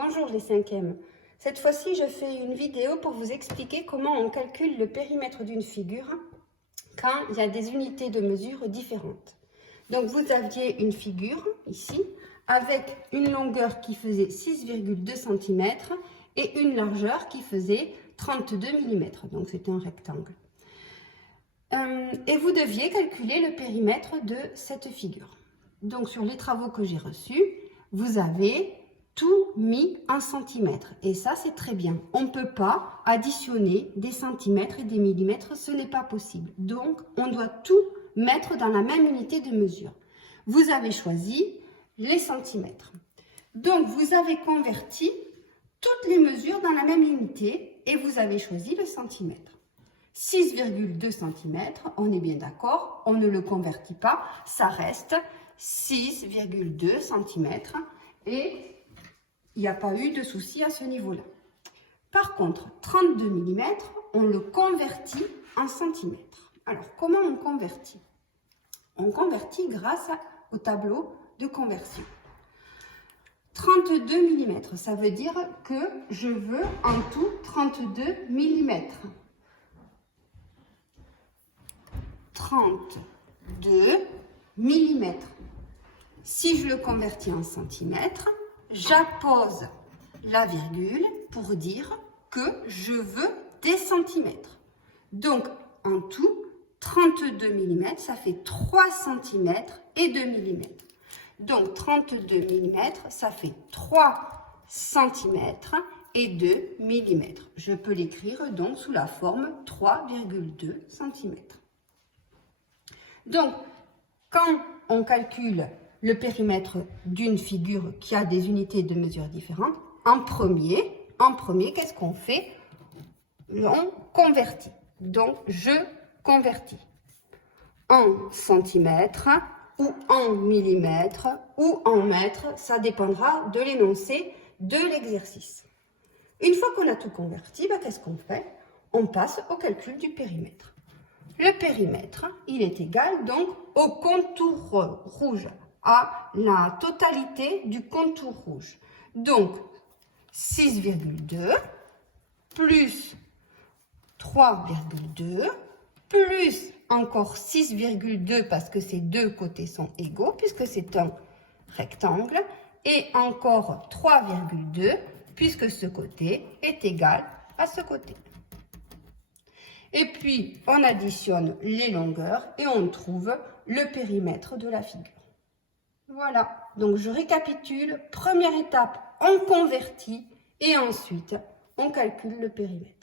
Bonjour les 5e. Cette fois-ci, je fais une vidéo pour vous expliquer comment on calcule le périmètre d'une figure quand il y a des unités de mesure différentes. Donc vous aviez une figure ici avec une longueur qui faisait 6,2 cm et une largeur qui faisait 32 mm. Donc c'était un rectangle. Et vous deviez calculer le périmètre de cette figure. Donc sur les travaux que j'ai reçus, vous avez tout mis en centimètres. Et ça, c'est très bien. On ne peut pas additionner des centimètres et des millimètres. Ce n'est pas possible. Donc, on doit tout mettre dans la même unité de mesure. Vous avez choisi les centimètres. Donc, vous avez converti toutes les mesures dans la même unité et vous avez choisi le centimètre. 6,2 cm, on est bien d'accord, on ne le convertit pas, ça reste 6,2 cm et il n'y a pas eu de souci à ce niveau-là. Par contre, 32 mm, on le convertit en centimètres. Alors, comment on convertit? On convertit grâce au tableau de conversion. 32 mm, ça veut dire que je veux en tout 32 mm. 32 mm. Si je le convertis en centimètres, j'appose la virgule pour dire que je veux des centimètres. Donc, en tout, 32 mm, ça fait 3 cm et 2 mm. Donc, 32 mm, ça fait 3 cm et 2 mm. Je peux l'écrire donc sous la forme 3,2 cm. Donc, quand on calcule le périmètre d'une figure qui a des unités de mesure différentes, en premier, qu'est-ce qu'on fait? On convertit. Donc, je convertis en centimètres ou en millimètres ou en mètres. Ça dépendra de l'énoncé de l'exercice. Une fois qu'on a tout converti, qu'est-ce qu'on fait? On passe au calcul du périmètre. Le périmètre, il est égal donc au contour rouge, à la totalité du contour rouge. Donc, 6,2 plus 3,2 plus encore 6,2 parce que ces deux côtés sont égaux puisque c'est un rectangle et encore 3,2 puisque ce côté est égal à ce côté. Et puis, on additionne les longueurs et on trouve le périmètre de la figure. Voilà, donc je récapitule. Première étape, on convertit et ensuite, on calcule le périmètre.